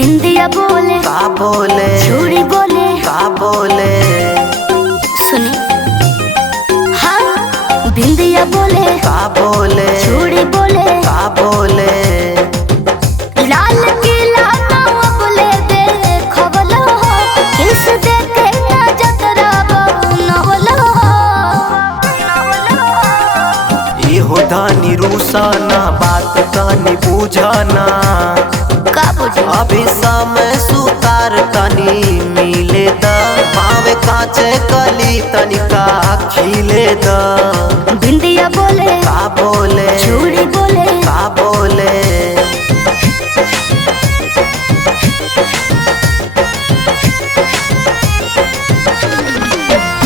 बिंदिया बोले का बोले, चूड़ी बोले का बोले, सुनी हाँ। बिंदिया बोले का बोले, चूड़ी बोले का बोले, लाल किला नाव बोले दे खबलो किस देखे ना जतरा नवलो इहो धानी रूसाना बात कानी बुझाना का बुझे अभी समय सुतार तनी मिले द पावे काचे कली तनिका खिले द बिंदिया बोले का बोले, चूड़ी बोले का बोले,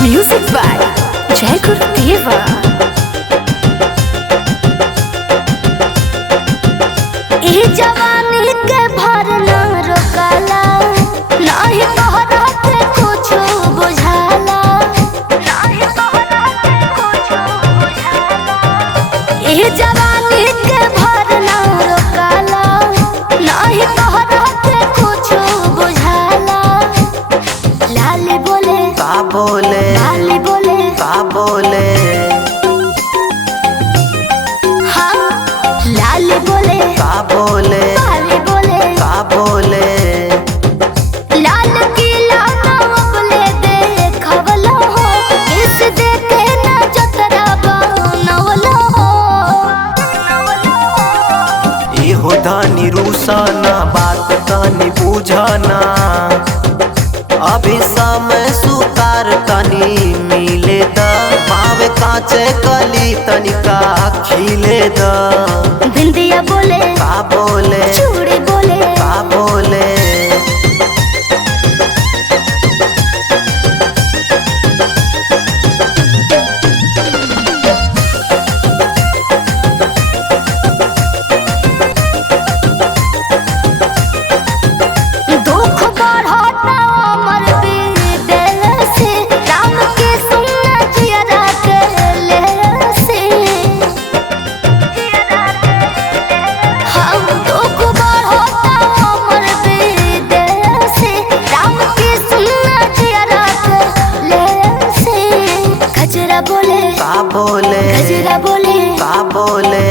म्यूजिक बाय जय गुरुदेवा। ई जवानी के भर न रोकाला नाही तोहरा के कुछ बुझाला नाही तोहरा के कुछ बुझाला। ई जवानी के भर न रोकाला नाही तोहरा के कुछ बुझाला। लाली बोले का बोले, लाली बोले का बोले, हाँ लाली बोले का बोले, लाली बोले का बोले, लाल किला नाव बोले दे खबलो किस देखे ना जतरा नवलो इहो धानी रूसाना बात कानी बुझाना अभी समय सुतार तनी मिले द पावे काचे कली तनिका खिले द बिंदिया बोले का बोले, चूड़ी बोले का बोले, दुख बढ़ता अमर बीतल से राम के सुनना जियरा के ले से हम दुख बढ़ता अमर बीतल से राम के सुनना जियरा के ले से। गजरा बोले का बोले, गजरा बोले का बोले,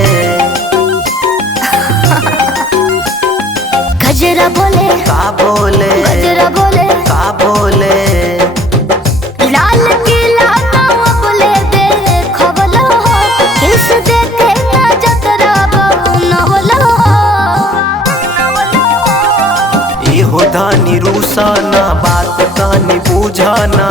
गजरा बोले का बोले, गजरा बोले का बोले, लाल किला नाव बोले दे खबलो किस देखे ना जतरा नवलो इहो धानी रूसाना बात कानी बुझाना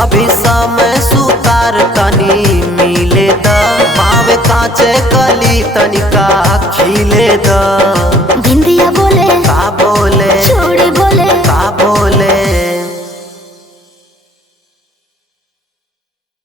अभी समय सुतार तनी मिले द पावे काचे कली तनिका खिले द बिन